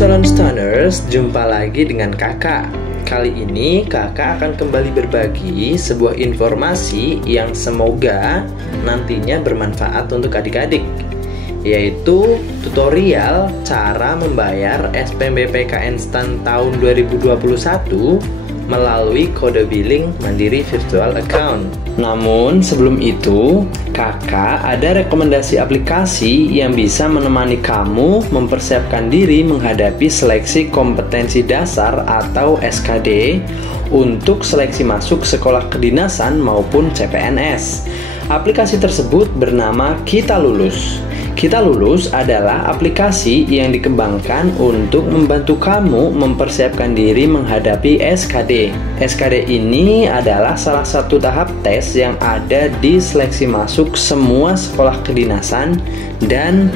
calon stoners, jumpa lagi dengan kakak. Kali ini kakak akan kembali berbagi sebuah informasi yang semoga nantinya bermanfaat untuk adik-adik, yaitu tutorial cara membayar SPMB-PKN STAN tahun 2021 melalui kode billing Mandiri Virtual Account. Namun sebelum itu, kakak ada rekomendasi aplikasi yang bisa menemani kamu mempersiapkan diri menghadapi seleksi kompetensi dasar atau SKD untuk seleksi masuk sekolah kedinasan maupun CPNS. Aplikasi tersebut bernama Kita Lulus. Kita Lulus adalah aplikasi yang dikembangkan untuk membantu kamu mempersiapkan diri menghadapi SKD. SKD ini adalah salah satu tahap tes yang ada di seleksi masuk semua sekolah kedinasan dan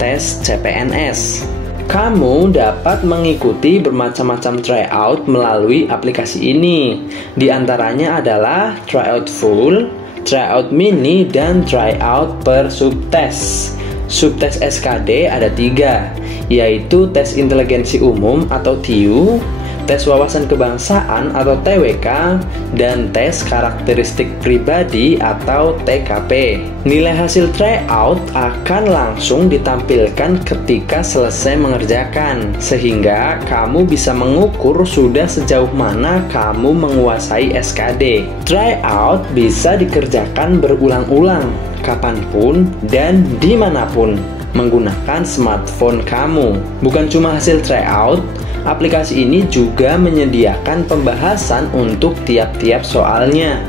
tes CPNS. Kamu dapat mengikuti bermacam-macam tryout melalui aplikasi ini. Di antaranya adalah tryout full, tryout mini, dan tryout per subtes. Subtes SKD ada 3, yaitu tes inteligensi umum atau TIU, tes wawasan kebangsaan atau TWK, dan tes karakteristik pribadi atau TKP. Nilai hasil tryout akan langsung ditampilkan ketika selesai mengerjakan, sehingga kamu bisa mengukur sudah sejauh mana kamu menguasai SKD. Tryout bisa dikerjakan berulang-ulang, kapanpun dan dimanapun, menggunakan smartphone kamu. Bukan cuma hasil tryout, aplikasi ini juga menyediakan pembahasan untuk tiap-tiap soalnya.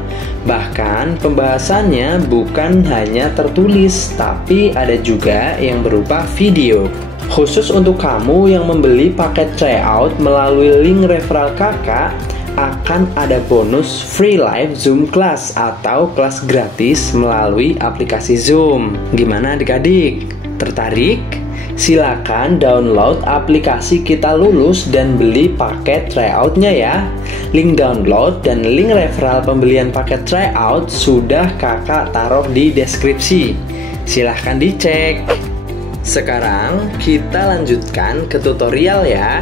Bahkan pembahasannya bukan hanya tertulis, tapi ada juga yang berupa video. Khusus untuk kamu yang membeli paket tryout melalui link referral kakak, akan ada bonus free live Zoom class atau kelas gratis melalui aplikasi Zoom. Gimana adik-adik? Tertarik? Silakan download aplikasi Kita Lulus dan beli paket tryoutnya ya. Link download dan link referral pembelian paket tryout sudah kakak taruh di deskripsi. Silahkan dicek. Sekarang kita lanjutkan ke tutorial ya.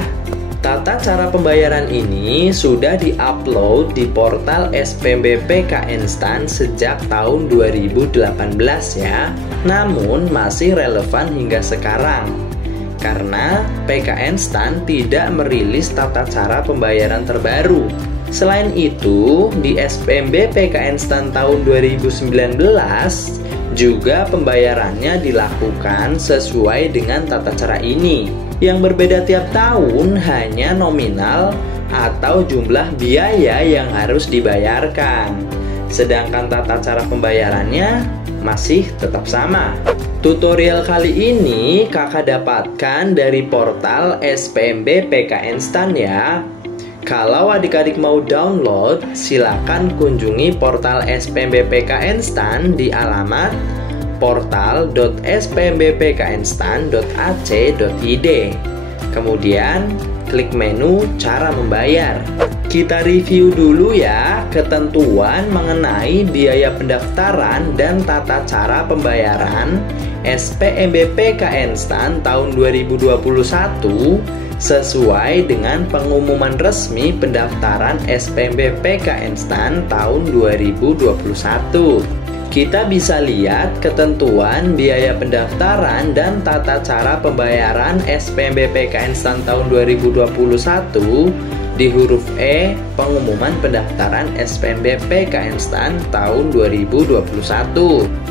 Tata cara pembayaran ini sudah di-upload di portal SPMB-PKN STAN sejak tahun 2018 ya. Namun masih relevan hingga sekarang karena PKN STAN tidak merilis tata cara pembayaran terbaru. Selain itu, di SPMB-PKN STAN tahun 2019 juga pembayarannya dilakukan sesuai dengan tata cara ini. Yang berbeda tiap tahun hanya nominal atau jumlah biaya yang harus dibayarkan. Sedangkan tata cara pembayarannya masih tetap sama. Tutorial kali ini kakak dapatkan dari portal SPMB-PKN STAN ya. Kalau adik-adik mau download, silakan kunjungi portal SPMB-PKN STAN di alamat portal.spmbpknstan.ac.id. Kemudian klik menu cara membayar. Kita review dulu ya ketentuan mengenai biaya pendaftaran dan tata cara pembayaran SPMB-PKN STAN tahun 2021 sesuai dengan pengumuman resmi pendaftaran SPMB-PKN STAN tahun 2021. Kita bisa lihat ketentuan biaya pendaftaran dan tata cara pembayaran SPMB-PKN STAN tahun 2021 di huruf E pengumuman pendaftaran SPMB-PKN STAN tahun 2021.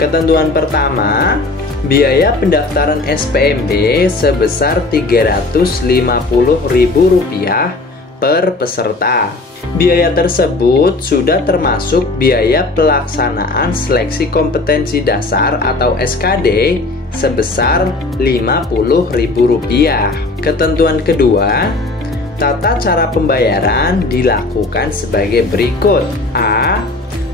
Ketentuan pertama, biaya pendaftaran SPMB sebesar Rp350.000 per peserta. Biaya tersebut sudah termasuk biaya pelaksanaan seleksi kompetensi dasar atau SKD sebesar Rp50.000. Ketentuan kedua, tata cara pembayaran dilakukan sebagai berikut. A.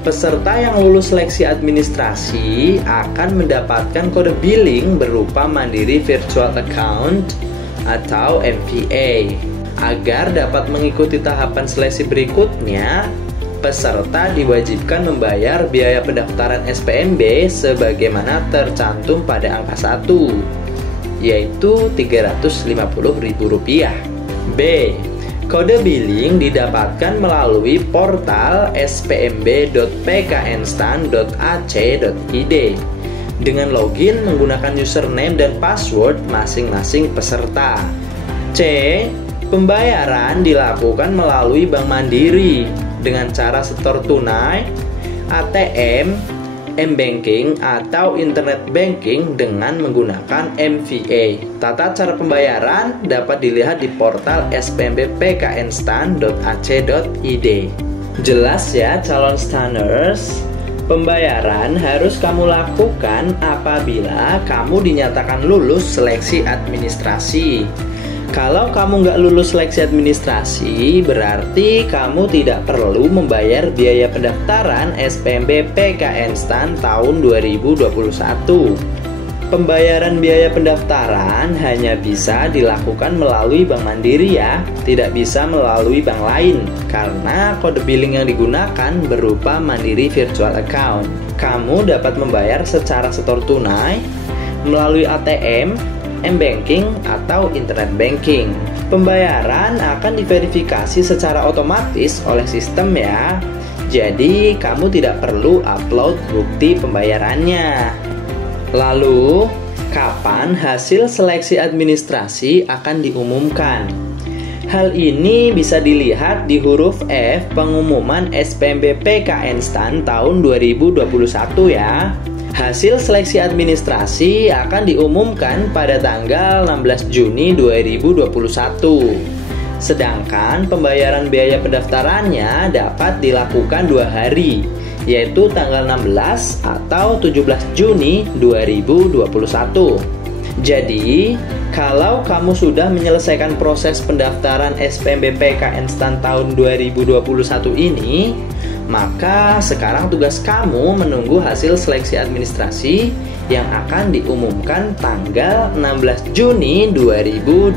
Peserta yang lulus seleksi administrasi akan mendapatkan kode billing berupa Mandiri Virtual Account atau MVA. Agar dapat mengikuti tahapan seleksi berikutnya, peserta diwajibkan membayar biaya pendaftaran SPMB sebagaimana tercantum pada angka 1, yaitu Rp350.000. B. Kode billing didapatkan melalui portal spmb.pknstan.ac.id dengan login menggunakan username dan password masing-masing peserta. C. Pembayaran dilakukan melalui Bank Mandiri dengan cara setor tunai, ATM, M-Banking, atau Internet Banking dengan menggunakan MVA. Tata cara pembayaran dapat dilihat di portal spmb.pknstan.ac.id. Jelas ya calon Staners? Pembayaran harus kamu lakukan apabila kamu dinyatakan lulus seleksi administrasi. Kalau kamu nggak lulus seleksi administrasi, berarti kamu tidak perlu membayar biaya pendaftaran SPMB PKN-STAN tahun 2021. Pembayaran biaya pendaftaran hanya bisa dilakukan melalui Bank Mandiri ya, tidak bisa melalui bank lain, karena kode billing yang digunakan berupa Mandiri Virtual Account. Kamu dapat membayar secara setor tunai, melalui ATM, M-Banking, atau Internet Banking. Pembayaran akan diverifikasi secara otomatis oleh sistem ya. Jadi, kamu tidak perlu upload bukti pembayarannya. Lalu, kapan hasil seleksi administrasi akan diumumkan? Hal ini bisa dilihat di huruf F pengumuman SPMB PKN-STAN tahun 2021 ya. Hasil seleksi administrasi akan diumumkan pada tanggal 16 Juni 2021. Sedangkan pembayaran biaya pendaftarannya dapat dilakukan 2 hari, yaitu tanggal 16 atau 17 Juni 2021. Jadi, kalau kamu sudah menyelesaikan proses pendaftaran SPMB PKN-STAN tahun 2021 ini, maka sekarang tugas kamu menunggu hasil seleksi administrasi yang akan diumumkan tanggal 16 Juni 2021.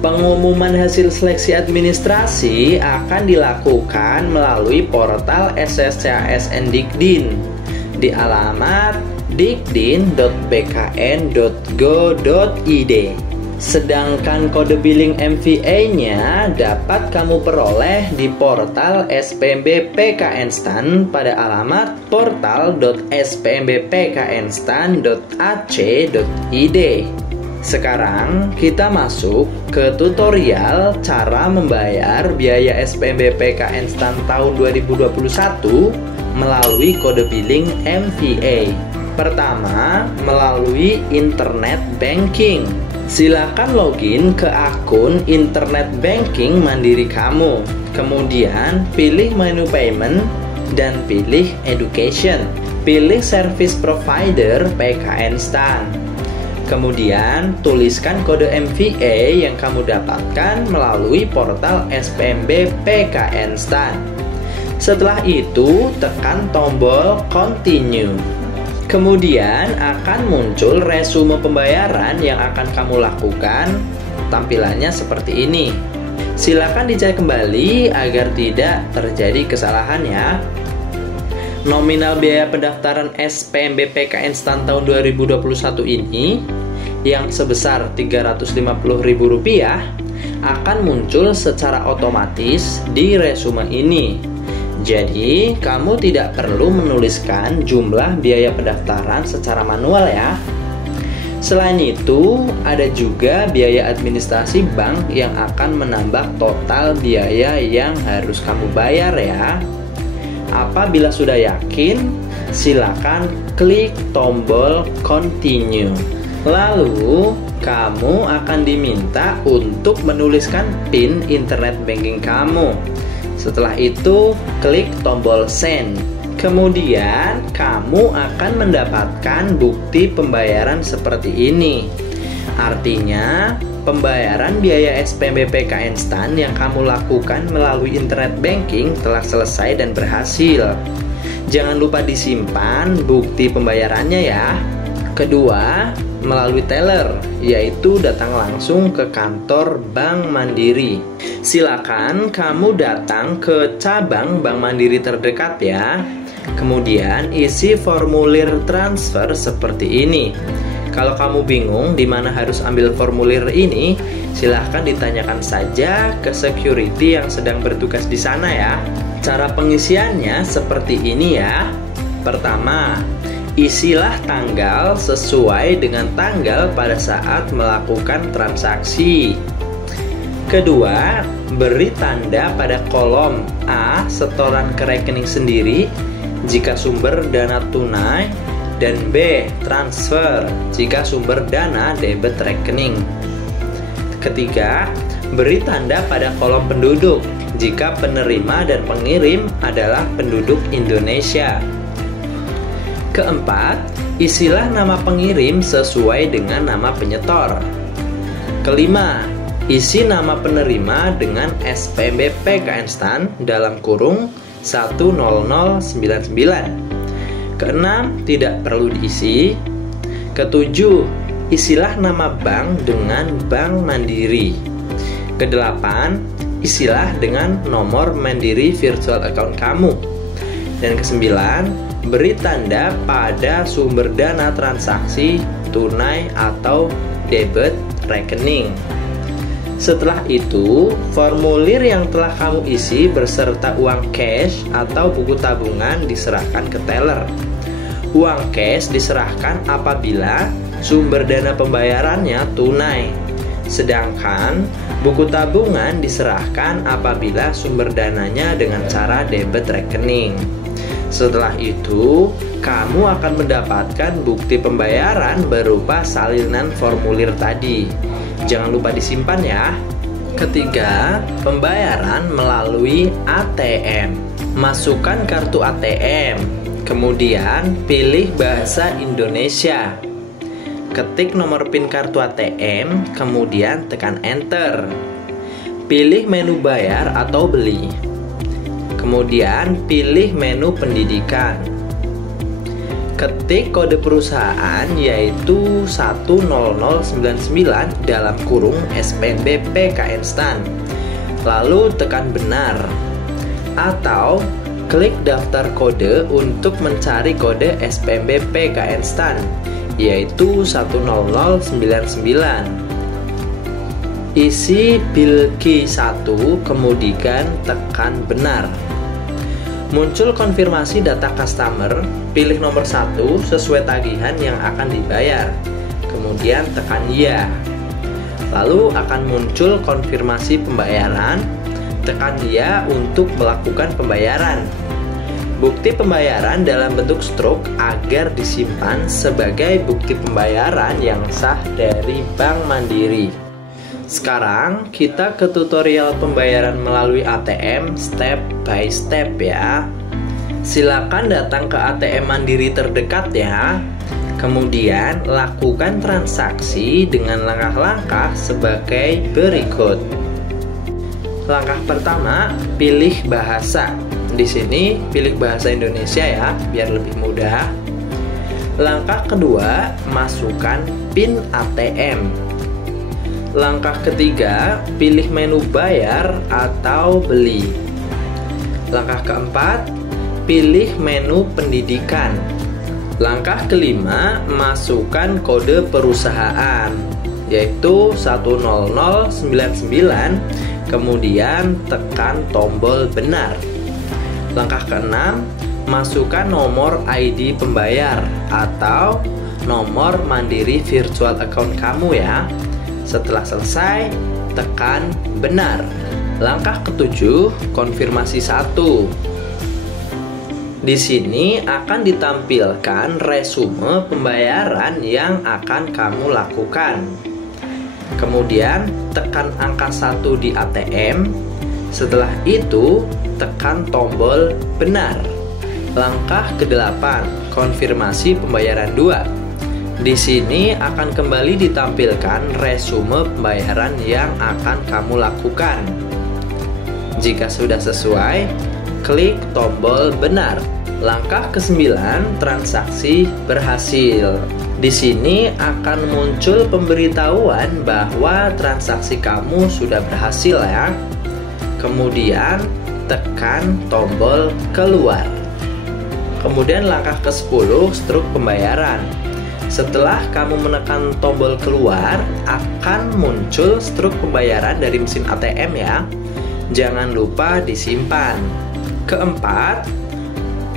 Pengumuman hasil seleksi administrasi akan dilakukan melalui portal SSCASN Dikdin di alamat dikdin.bkn.go.id. Sedangkan kode billing MVA-nya dapat kamu peroleh di portal SPMB PKN-STAN pada alamat portal.spmbpknstan.ac.id. Sekarang kita masuk ke tutorial cara membayar biaya SPMB PKN-STAN tahun 2021 melalui kode billing MVA. Pertama, melalui Internet Banking. Silakan login ke akun Internet Banking Mandiri kamu. Kemudian pilih menu Payment dan pilih Education. Pilih Service Provider PKN-STAN. Kemudian tuliskan kode MVA yang kamu dapatkan melalui portal SPMB PKN-STAN. Setelah itu tekan tombol Continue. Kemudian akan muncul resume pembayaran yang akan kamu lakukan. Tampilannya seperti ini. Silakan dicek kembali agar tidak terjadi kesalahan ya. Nominal biaya pendaftaran SPMB PKN-STAN tahun 2021 ini yang sebesar Rp350.000 akan muncul secara otomatis di resume ini. Jadi, kamu tidak perlu menuliskan jumlah biaya pendaftaran secara manual ya. Selain itu, ada juga biaya administrasi bank yang akan menambah total biaya yang harus kamu bayar ya. Apabila sudah yakin, silakan klik tombol Continue. Lalu, kamu akan diminta untuk menuliskan PIN internet banking kamu. Setelah itu, klik tombol Send. Kemudian, kamu akan mendapatkan bukti pembayaran seperti ini. Artinya, pembayaran biaya SPMB PKN-STAN yang kamu lakukan melalui internet banking telah selesai dan berhasil. Jangan lupa disimpan bukti pembayarannya ya. Kedua, melalui teller, yaitu datang langsung ke kantor Bank Mandiri. Silakan kamu datang ke cabang Bank Mandiri terdekat ya. Kemudian isi formulir transfer seperti ini. Kalau kamu bingung di mana harus ambil formulir ini, silahkan ditanyakan saja ke security yang sedang bertugas di sana ya. Cara pengisiannya seperti ini ya. Pertama, isilah tanggal sesuai dengan tanggal pada saat melakukan transaksi. Kedua, beri tanda pada kolom A setoran ke rekening sendiri jika sumber dana tunai, dan B transfer jika sumber dana debit rekening. Ketiga, beri tanda pada kolom penduduk jika penerima dan pengirim adalah penduduk Indonesia. Keempat, isilah nama pengirim sesuai dengan nama penyetor. Kelima, isi nama penerima dengan SPMB PKN STAN dalam kurung 10099. Keenam, tidak perlu diisi. Ketujuh, isilah nama bank dengan Bank Mandiri. Kedelapan, isilah dengan nomor Mandiri virtual account kamu. Dan kesembilan, beri tanda pada sumber dana transaksi tunai atau debit rekening. Setelah itu, formulir yang telah kamu isi beserta uang cash atau buku tabungan diserahkan ke teller. Uang cash diserahkan apabila sumber dana pembayarannya tunai, sedangkan buku tabungan diserahkan apabila sumber dananya dengan cara debit rekening. Setelah itu, kamu akan mendapatkan bukti pembayaran berupa salinan formulir tadi. Jangan lupa disimpan ya. Ketiga, pembayaran melalui ATM. Masukkan kartu ATM, kemudian pilih bahasa Indonesia. Ketik nomor PIN kartu ATM, kemudian tekan enter. Pilih menu bayar atau beli. Kemudian pilih menu pendidikan. Ketik kode perusahaan yaitu 10099 dalam kurung SPMB PKN STAN. Lalu tekan benar. Atau klik daftar kode untuk mencari kode SPMB PKN STAN yaitu 10099. Isi bilki 1 kemudian tekan benar. Muncul konfirmasi data customer, pilih nomor 1 sesuai tagihan yang akan dibayar. Kemudian tekan ya. Lalu akan muncul konfirmasi pembayaran, tekan ya untuk melakukan pembayaran. Bukti pembayaran dalam bentuk struk agar disimpan sebagai bukti pembayaran yang sah dari Bank Mandiri. Sekarang kita ke tutorial pembayaran melalui ATM step by step ya. Silakan datang ke ATM Mandiri terdekat ya. Kemudian lakukan transaksi dengan langkah-langkah sebagai berikut. Langkah pertama, pilih bahasa. Di sini pilih bahasa Indonesia ya, biar lebih mudah. Langkah kedua, masukkan PIN ATM. Langkah ketiga, pilih menu bayar atau beli. Langkah keempat, pilih menu pendidikan. Langkah kelima, masukkan kode perusahaan yaitu 10099, kemudian tekan tombol benar. Langkah keenam, masukkan nomor ID pembayar atau nomor Mandiri virtual account kamu ya. Setelah selesai, tekan benar. Langkah ketujuh, konfirmasi 1. Di sini akan ditampilkan resume pembayaran yang akan kamu lakukan. Kemudian tekan angka 1 di ATM. Setelah itu, tekan tombol benar. Langkah ke-8, konfirmasi pembayaran 2. Di sini akan kembali ditampilkan resume pembayaran yang akan kamu lakukan. Jika sudah sesuai, klik tombol benar. Langkah ke-9, transaksi berhasil. Di sini akan muncul pemberitahuan bahwa transaksi kamu sudah berhasil ya. Kemudian tekan tombol keluar. Kemudian langkah ke-10, struk pembayaran. Setelah kamu menekan tombol keluar, akan muncul struk pembayaran dari mesin ATM ya. Jangan lupa disimpan. Keempat,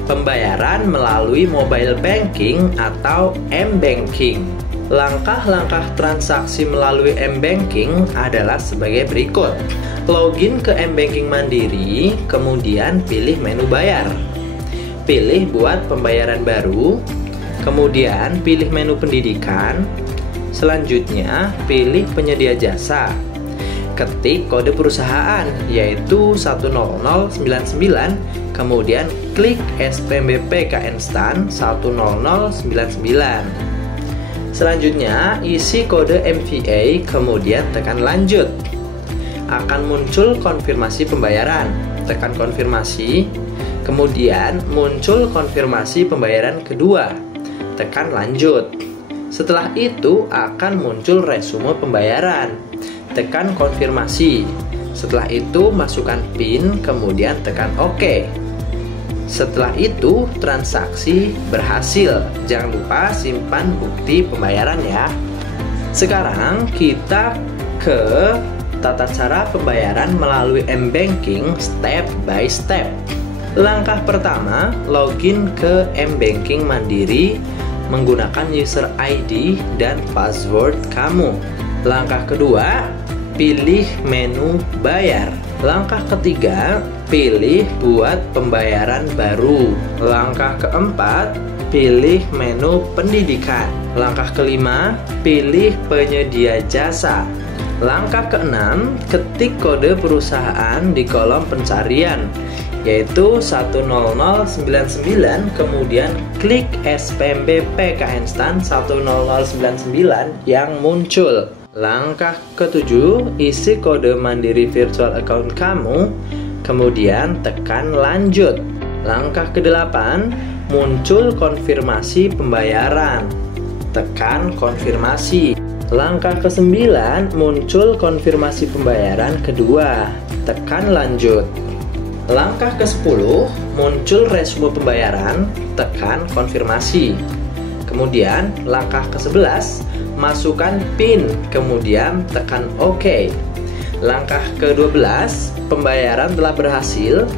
pembayaran melalui mobile banking atau m-banking. Langkah-langkah transaksi melalui m-banking adalah sebagai berikut. Login ke m-banking Mandiri, kemudian pilih menu bayar. Pilih buat pembayaran baru, kemudian pilih menu pendidikan. Selanjutnya, pilih penyedia jasa. Ketik kode perusahaan, yaitu 10099, kemudian klik SPMB PK Instan 10099. Selanjutnya, isi kode MVA, kemudian tekan lanjut. Akan muncul konfirmasi pembayaran. Tekan konfirmasi. Kemudian muncul konfirmasi pembayaran kedua. Tekan lanjut. Setelah itu akan muncul resume pembayaran. Tekan konfirmasi. Setelah itu masukkan PIN, kemudian tekan OK. Setelah itu transaksi berhasil. Jangan lupa simpan bukti pembayaran ya. Sekarang kita ke tata cara pembayaran melalui m-banking step by step. Langkah pertama, login ke m-banking Mandiri menggunakan user ID dan password kamu. Langkah kedua, pilih menu bayar. Langkah ketiga, pilih buat pembayaran baru. Langkah keempat, pilih menu pendidikan. Langkah kelima, pilih penyedia jasa. Langkah keenam, ketik kode perusahaan di kolom pencarian, yaitu 10099, kemudian klik SPMB PK Instan 10099 yang muncul. Langkah ketujuh, isi kode Mandiri virtual account kamu, kemudian tekan lanjut. Langkah kedelapan, muncul konfirmasi pembayaran. Tekan konfirmasi. Langkah ke-9, muncul konfirmasi pembayaran kedua. Tekan lanjut. Langkah ke-10, muncul resume pembayaran. Tekan konfirmasi. Kemudian langkah ke-11, masukkan PIN, kemudian tekan OK. Langkah ke-12, pembayaran telah berhasil.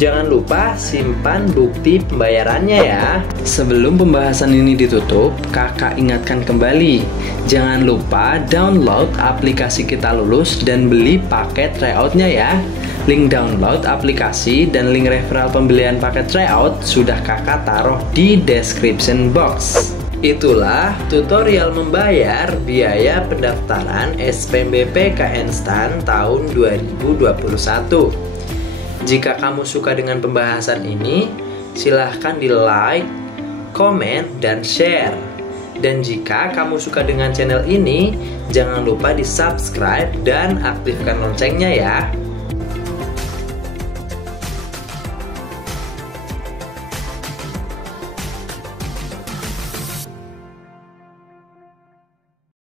Jangan lupa simpan bukti pembayarannya ya. Sebelum pembahasan ini ditutup, kakak ingatkan kembali, jangan lupa download aplikasi Kita Lulus dan beli paket tryoutnya ya. Link download aplikasi dan link referral pembelian paket tryout sudah kakak taruh di description box. Itulah tutorial membayar biaya pendaftaran SPMB PK Instan tahun 2021. Jika kamu suka dengan pembahasan ini, silahkan di like, komen, dan share. Dan jika kamu suka dengan channel ini, jangan lupa di subscribe dan aktifkan loncengnya ya.